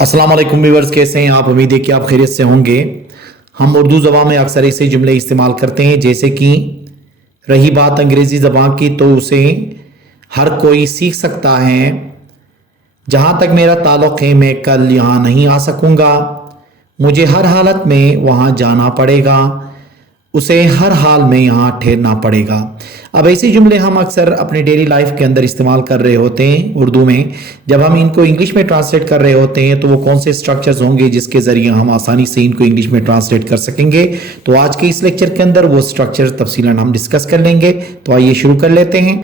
अस्सलाम वालेकुम व्यूअर्स, कैसे हैं आप? उम्मीद है कि आप खैरियत से होंगे। हम उर्दू ज़बान में अक्सर ऐसे जुमले इस्तेमाल करते हैं, जैसे कि रही बात अंग्रेज़ी ज़बान की तो उसे हर कोई सीख सकता है। जहाँ तक मेरा ताल्लुक़ है मैं कल यहाँ नहीं आ सकूँगा। मुझे हर हालत में वहाँ जाना पड़ेगा। उसे हर हाल में यहाँ ठहरना पड़ेगा। अब ऐसे जुमले हम अक्सर अपने डेली लाइफ के अंदर इस्तेमाल कर रहे होते हैं उर्दू में। जब हम इनको इंग्लिश में ट्रांसलेट कर रहे होते हैं तो वो कौन से स्ट्रक्चर्स होंगे जिसके ज़रिए हम आसानी से इनको इंग्लिश में ट्रांसलेट कर सकेंगे। तो आज के इस लेक्चर के अंदर वो स्ट्रक्चर तफसीलन हम डिस्कस कर लेंगे। तो आइए शुरू कर लेते हैं।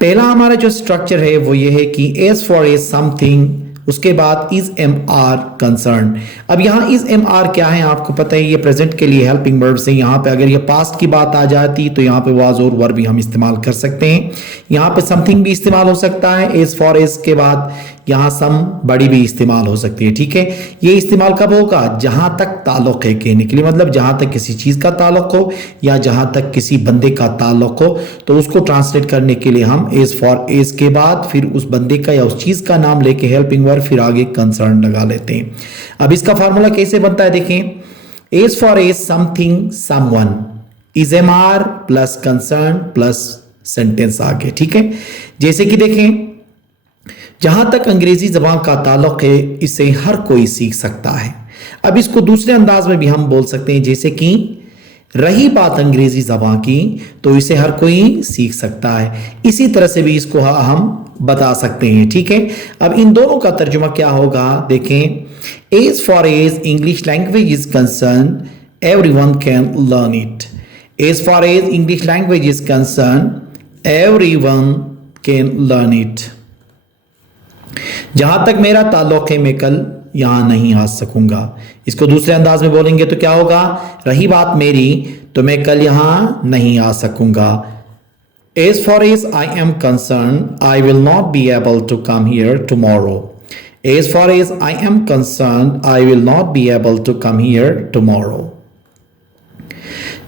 पहला हमारा जो स्ट्रक्चर है वो ये है कि एज फॉर एज समथिंग, उसके बाद इज एम आर कंसर्न। अब यहाँ इज एम आर क्या है आपको पता है, ये प्रेजेंट के लिए हेल्पिंग वर्ब से। यहाँ पे अगर ये पास्ट की बात आ जाती तो यहाँ पे वाज और वर भी हम इस्तेमाल कर सकते हैं। यहाँ पे समथिंग भी इस्तेमाल हो सकता है। एज फॉर एज के बाद यहाँ सम बड़ी भी इस्तेमाल हो सकती है। ठीक है, ये इस्तेमाल कब होगा? जहां तक ताल्लुक है कहने के लिए, मतलब जहां तक किसी चीज का ताल्लुक हो या जहां तक किसी बंदे का ताल्लुक हो, तो उसको ट्रांसलेट करने के लिए हम एज फॉर एज के बाद फिर उस बंदे का या उस चीज का नाम लेके हेल्पिंग वर्ब फिर आगे कंसर्न लगा लेते हैं। अब इसका फार्मूला कैसे बनता है देखें। As far as something someone, is am are plus concern plus sentence आगे। ठीक है, जैसे कि देखें, जहां तक अंग्रेजी जबान का ताल्लुक है इसे हर कोई सीख सकता है। अब इसको दूसरे अंदाज में भी हम बोल सकते हैं, जैसे कि रही बात अंग्रेजी जबान की तो इसे हर कोई सीख सकता है। इसी तरह से भी इसको हम बता सकते हैं। ठीक है, अब इन दोनों का तर्जुमा क्या होगा देखें। As far as English language is concern everyone can learn it. As far as English language is concern everyone can learn it. जहां तक मेरा ताल्लुक है मैं कल यहां नहीं आ सकूंगा। इसको दूसरे अंदाज में बोलेंगे तो क्या होगा। रही बात मेरी तो मैं कल यहां नहीं आ सकूंगा। As far as I am concern I will not be able to come here tomorrow. As far as I am concern I will not be able to come here tomorrow.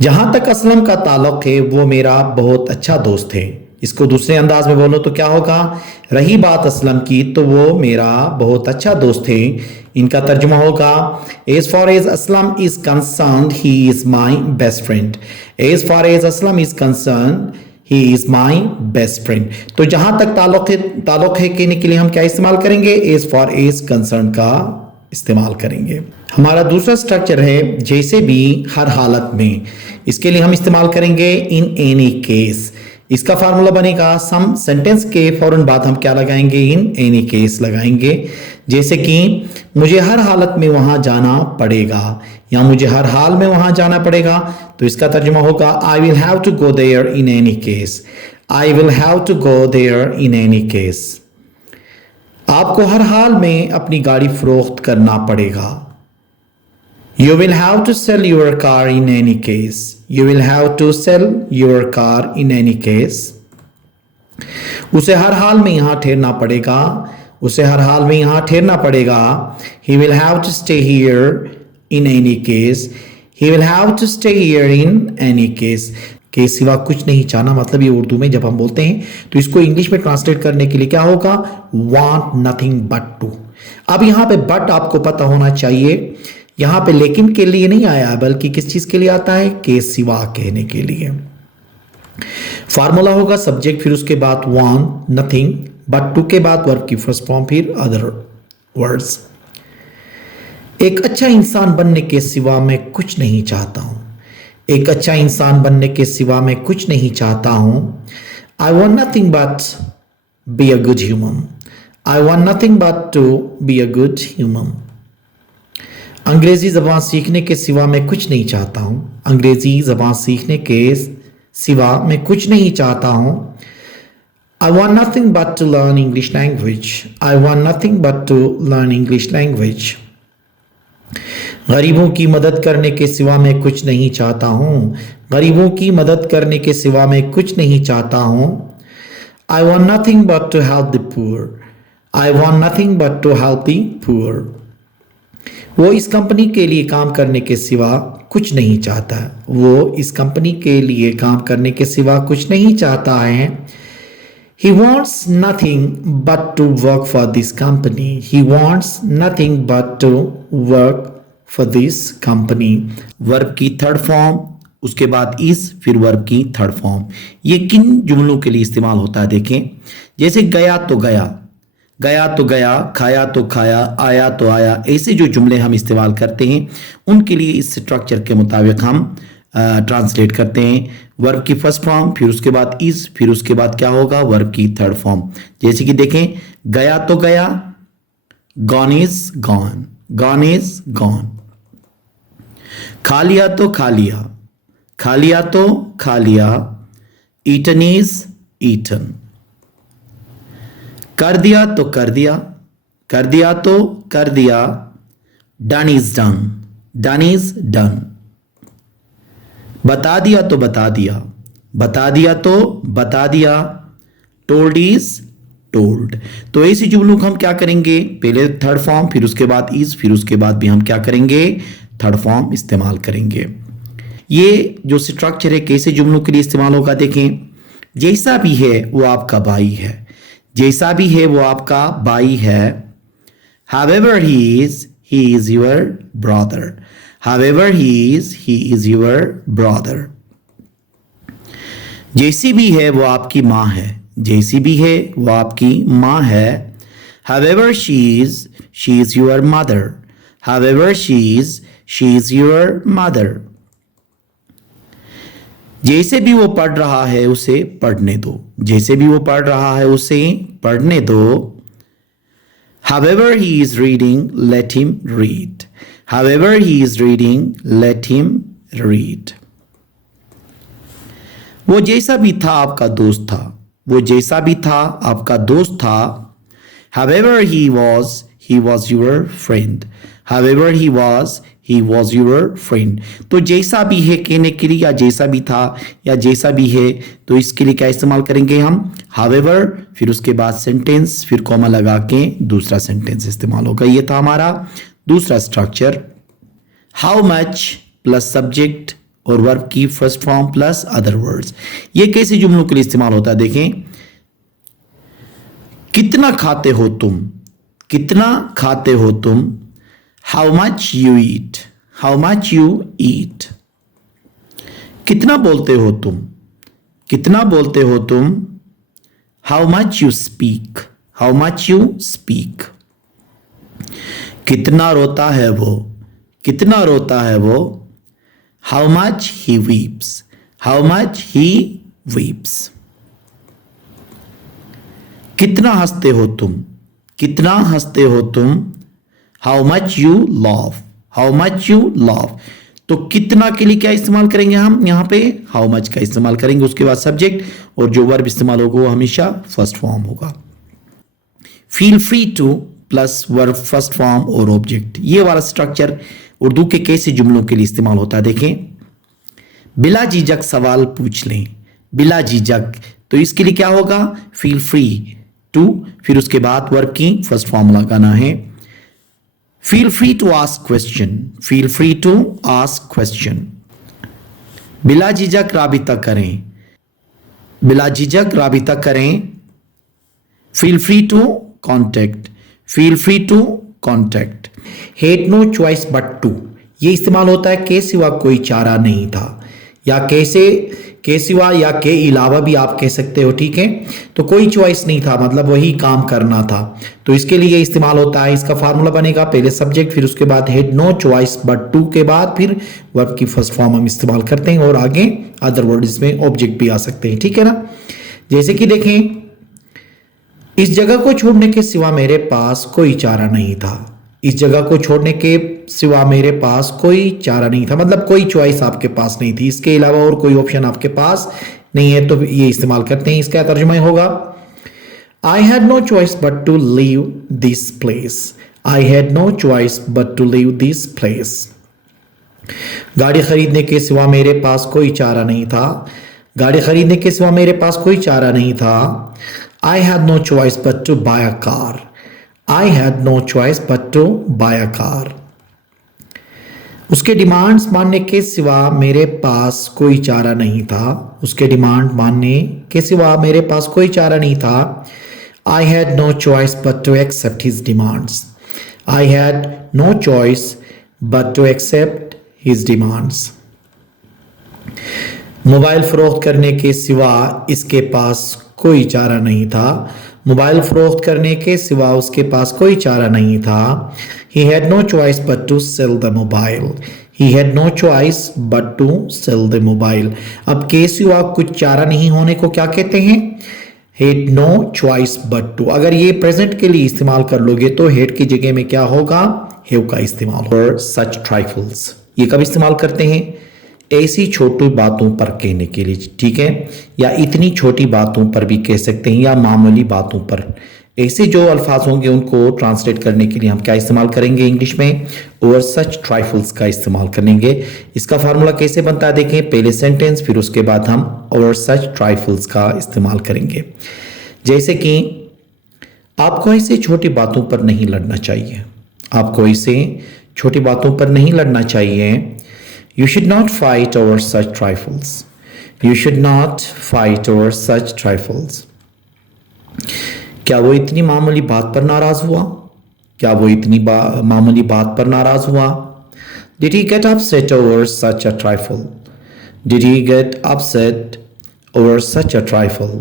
जहां तक असलम का ताल्लुक है वो मेरा बहुत अच्छा दोस्त है। इसको दूसरे अंदाज में बोलो तो क्या होगा। रही बात असलम की तो वो मेरा बहुत अच्छा दोस्त है। इनका तर्जुमा होगा as far as Aslam is concerned he is my best friend. As far as Aslam is concerned he is my best friend. तो जहां तक ताल्लुक है कहने के लिए हम क्या इस्तेमाल करेंगे, एज फॉर एज कंसर्न का इस्तेमाल करेंगे। हमारा दूसरा स्ट्रक्चर है जैसे भी हर हालत में। इसके लिए हम इस्तेमाल करेंगे इन एनी केस। इसका फार्मूला बनेगा सम सेंटेंस के फौरन बाद हम क्या लगाएंगे, इन एनी केस लगाएंगे। जैसे कि मुझे हर हालत में वहां जाना पड़ेगा या मुझे हर हाल में वहां जाना पड़ेगा, तो इसका तर्जुमा होगा I will have to go there in any case. I will have to go there in any case. आपको हर हाल में अपनी गाड़ी फरोख्त करना पड़ेगा। You will have to sell your car in any case. You will have to sell your car in any case. उसे हर हाल में यहाँ ठहरना पड़ेगा। उसे हर हाल में यहाँ ठहरना पड़ेगा। He will have to stay here in any case. He will have to stay here in any case. के सिवा कुछ नहीं चाहना, मतलब ये उर्दू में जब हम बोलते हैं तो इसको इंग्लिश में ट्रांसलेट करने के लिए क्या होगा, want nothing but to। अब यहाँ पे but आपको पता होना चाहिए, यहां पे लेकिन के लिए नहीं आया बल्कि किस चीज के लिए आता है, के सिवा कहने के लिए। फार्मूला होगा सब्जेक्ट फिर उसके बाद वांट नथिंग बट टू के बाद वर्ब की फर्स्ट फॉर्म फिर अदर वर्ड्स। एक अच्छा इंसान बनने के सिवा मैं कुछ नहीं चाहता हूं। एक अच्छा इंसान बनने के सिवा मैं कुछ नहीं चाहता हूं। I want nothing but be a good human. I want nothing but to be a good human. अंग्रेजी ज़बान सीखने के सिवा मैं कुछ नहीं चाहता हूँ। अंग्रेजी ज़बान सीखने के सिवा मैं कुछ नहीं चाहता हूँ। I want nothing but to learn English language. I want nothing but to learn English language. गरीबों की मदद करने के सिवा मैं कुछ नहीं चाहता हूँ। गरीबों की मदद करने के सिवा मैं कुछ नहीं चाहता हूँ। I want nothing but to help the poor. I want nothing but to help the poor. वो इस कंपनी के लिए काम करने के सिवा कुछ नहीं चाहता। वो इस कंपनी के लिए काम करने के सिवा कुछ नहीं चाहता है। He wants nothing but to work for this company. He wants nothing but to work for this company. Verb की थर्ड फॉर्म, उसके बाद इस, फिर वर्ब की थर्ड फॉर्म। ये किन जुमलों के लिए इस्तेमाल होता है देखें। जैसे गया तो गया, गया तो गया, खाया तो खाया, आया तो आया, ऐसे जो जुमले हम इस्तेमाल करते हैं उनके लिए इस स्ट्रक्चर के मुताबिक हम ट्रांसलेट करते हैं। वर्ब की फर्स्ट फॉर्म, फिर उसके बाद इज, फिर उसके बाद क्या होगा, वर्ब की थर्ड फॉर्म। जैसे कि देखें, गया तो गया, gone is gone, gone is gone. खा लिया तो खा लिया, खा लिया तो खा लिया, ईटन इज ईटन। कर दिया तो कर दिया, कर दिया तो कर दिया, done is done, done is done. बता दिया तो बता दिया, बता दिया तो बता दिया, टोल्ड इज टोल्ड। तो ऐसे जुमलों को हम क्या करेंगे, पहले थर्ड फॉर्म, फिर उसके बाद इज, फिर उसके बाद भी हम क्या करेंगे, थर्ड फॉर्म इस्तेमाल करेंगे। ये जो स्ट्रक्चर है कैसे जुमलों के लिए इस्तेमाल होगा देखें। जैसा भी है वो आपका भाई है, जैसा भी है वो आपका भाई है। However he is your brother. However he is your brother. जैसी भी है वो आपकी माँ है, जैसी भी है वो आपकी माँ है। However she is your mother. However she is your mother. जैसे भी वो पढ़ रहा है उसे पढ़ने दो, जैसे भी वो पढ़ रहा है उसे पढ़ने दो। However he is reading, let him read. However he is reading, let him read. वो जैसा भी था आपका दोस्त था, वो जैसा भी था आपका दोस्त था। However he was your friend. However he was your friend. तो जैसा भी है कहने के लिए, या जैसा भी था या जैसा भी है, तो इसके लिए क्या इस्तेमाल करेंगे हम, however, फिर उसके बाद सेंटेंस, फिर कॉमा लगा के दूसरा सेंटेंस इस्तेमाल होगा। ये था हमारा दूसरा structure. How much plus subject और वर्ब की first form plus other words. ये कैसे जुमलों के लिए इस्तेमाल होता है देखें। कितना खाते हो तुम, कितना खाते हो तुम। How much you eat. How much you eat. कितना बोलते हो तुम, कितना बोलते हो तुम। How much you speak. How much you speak. कितना रोता है वो, कितना रोता है वो। How much he weeps. How much he weeps. कितना हंसते हो तुम, कितना हंसते हो तुम। How much you laugh. How much you laugh. तो कितना के लिए क्या इस्तेमाल करेंगे हम, यहां पे how much का इस्तेमाल करेंगे। उसके बाद सब्जेक्ट और जो वर्ब इस्तेमाल होगा वो हमेशा फर्स्ट फॉर्म होगा। Feel free two plus verb first form और ऑब्जेक्ट। ये वाला स्ट्रक्चर उर्दू के कैसे जुमलों के लिए इस्तेमाल होता है देखें। बिला झिझक सवाल पूछ लें, बिला झिझक, तो इसके लिए क्या होगा, फील फ्री टू, फिर उसके बाद वर्ब की फर्स्ट फॉर्म लगाना है। Feel free to ask question. Feel free to ask question. बिला झिझक राबिता करें, बिला झिझक राबिता करें। Feel free to contact. Feel free to contact. Had no choice but to. ये इस्तेमाल होता है के सिवा कोई चारा नहीं था, या कैसे, के सिवा या के अलावा भी आप कह सकते हो, ठीक है। तो कोई चॉइस नहीं था, मतलब वही काम करना था, तो इसके लिए इस्तेमाल होता है। इसका फार्मूला बनेगा, पहले सब्जेक्ट, फिर उसके बाद had no choice but to के बाद फिर वर्ब की फर्स्ट फॉर्म हम इस्तेमाल करते हैं, और आगे अदर वर्ड इसमें ऑब्जेक्ट भी आ सकते हैं, ठीक है ना। जैसे कि देखें, इस जगह को छोड़ने के सिवा मेरे पास कोई चारा नहीं था। इस जगह को छोड़ने के सिवा मेरे पास कोई चारा नहीं था, मतलब कोई चॉइस आपके पास नहीं थी, इसके अलावा और कोई ऑप्शन आपके पास नहीं है, तो ये इस्तेमाल करते हैं। इसका तर्जुमा होगा, I had no choice but to leave this place. I had no choice but to leave this place. गाड़ी खरीदने के सिवा मेरे पास कोई चारा नहीं था। गाड़ी खरीदने के सिवा मेरे पास कोई चारा नहीं था। I had no choice but to buy a car. I had no choice but to buy a car. उसके डिमांड्स मानने के सिवा मेरे पास कोई चारा नहीं था। उसके डिमांड मानने के सिवा मेरे पास कोई चारा नहीं था। I had no choice but to accept his demands. I had no choice but to accept his demands. Mobile फरोख्त करने के सिवा इसके पास कोई चारा नहीं था। मोबाइल फरोख्त करने के सिवा उसके पास कोई चारा नहीं था। He had no choice but to sell the mobile. He had no choice but to sell the mobile. अब के सिवा कुछ चारा नहीं होने को क्या कहते हैं? Had no choice but to। अगर ये प्रेजेंट के लिए इस्तेमाल कर लोगे तो had की जगह में क्या होगा? have का इस्तेमाल होगा। such trifles ये कब इस्तेमाल करते हैं? ऐसी छोटी बातों पर कहने के लिए, ठीक है, या इतनी छोटी बातों पर भी कह सकते हैं, या मामूली बातों पर। ऐसे जो अल्फाज होंगे उनको ट्रांसलेट करने के लिए हम क्या इस्तेमाल करेंगे इंग्लिश में? ओवर सच ट्राइफल्स का इस्तेमाल करेंगे। इसका फार्मूला कैसे बनता है देखें, पहले सेंटेंस फिर उसके बाद हम ओवर सच ट्राइफल्स का इस्तेमाल करेंगे। जैसे कि आपको ऐसे छोटी बातों पर नहीं लड़ना चाहिए। आपको ऐसे छोटी बातों पर नहीं लड़ना चाहिए। You should not fight over such trifles. You should not fight over such trifles. क्या वो इतनी मामूली बात पर नाराज हुआ? क्या वो इतनी मामूली बात पर नाराज हुआ? Did he get upset over such a trifle? Did he get upset over such a trifle?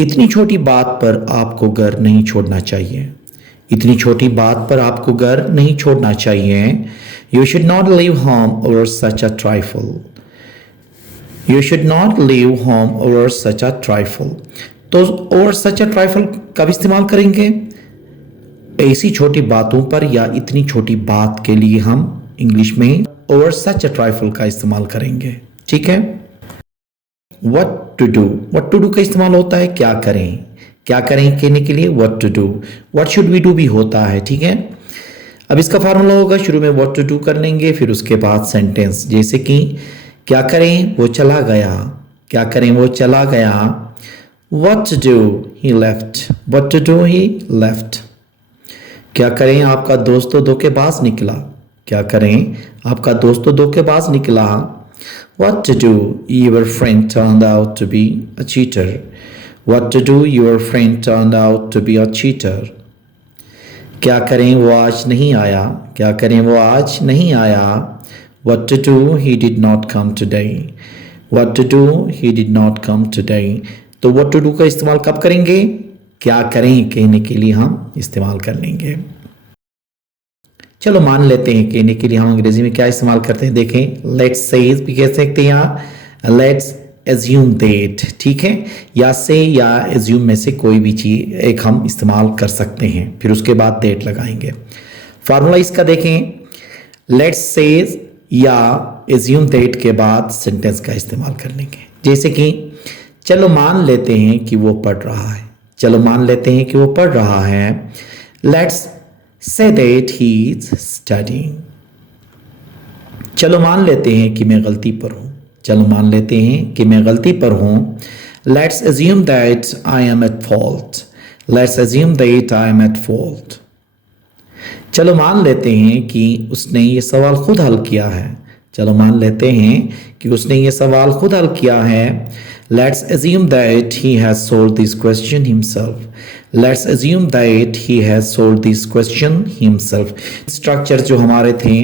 इतनी छोटी बात पर आपको घर नहीं छोड़ना चाहिए। इतनी छोटी बात पर आपको घर नहीं छोड़ना चाहिए। You should not leave home over such a trifle. You should not leave home over such a trifle. तो over such a trifle कब इस्तेमाल करेंगे? ऐसी छोटी बातों पर या इतनी छोटी बात के लिए हम इंग्लिश में over such a trifle का इस्तेमाल करेंगे, ठीक है। What to do? What to do का इस्तेमाल होता है क्या करें, क्या करें कहने के लिए what to do। What should we do भी होता है, ठीक है। अब इसका फार्मूला होगा, शुरू में what to do कर लेंगे, फिर उसके बाद सेंटेंस। जैसे कि क्या करें वो चला गया, क्या करें वो चला गया। What to do he left, what to do he left। क्या करें आपका दोस्त तो धोखेबाज निकला, क्या करें आपका दोस्त तो धोखेबाज निकला। What to do your friend turned out to be a cheater, what to do your friend turned out to be a cheater। क्या करें वो आज नहीं आया, क्या करें वो आज नहीं आया। What to do he did not come today, what to do he did not come today। तो what to do का इस्तेमाल कब करेंगे? क्या करें कहने के लिए हम इस्तेमाल कर लेंगे। चलो मान लेते हैं कहने के लिए हम अंग्रेजी में क्या इस्तेमाल करते हैं, देखें लेट्स से भी कह सकते हैं, यहाँ लेट्स एज्यूम दैट, ठीक है, या से या एज्यूम में से कोई भी चीज एक हम इस्तेमाल कर सकते हैं, फिर उसके बाद दैट लगाएंगे। फार्मूला इसका देखें, लेट्स से या एज्यूम दैट के बाद सेंटेंस का इस्तेमाल कर लेंगे। जैसे कि चलो मान लेते हैं कि वो पढ़ रहा है, चलो मान लेते हैं कि वो पढ़ रहा है। Let's say that he is studying. चलो मान लेते हैं कि मैं गलती पर हूँ, चलो मान लेते हैं कि मैं गलती पर हूँ। Let's assume that I am at fault, let's assume that I am at fault. चलो मान लेते हैं कि उसने ये सवाल खुद हल किया है, चलो मान लेते हैं कि उसने ये सवाल खुद हल किया है। Let's assume that he has solved this question himself, let's assume that he has solved this question himself. Structure जो हमारे थे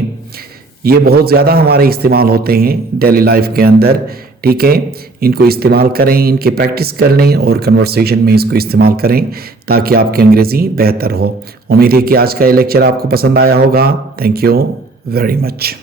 ये बहुत ज़्यादा हमारे इस्तेमाल होते हैं डेली लाइफ के अंदर, ठीक है। इनको इस्तेमाल करें, इनकी प्रैक्टिस कर लें और कन्वर्सेशन में इसको इस्तेमाल करें ताकि आपकी अंग्रेज़ी बेहतर हो। उम्मीद है कि आज का ये लेक्चर आपको पसंद आया होगा। Thank you very much.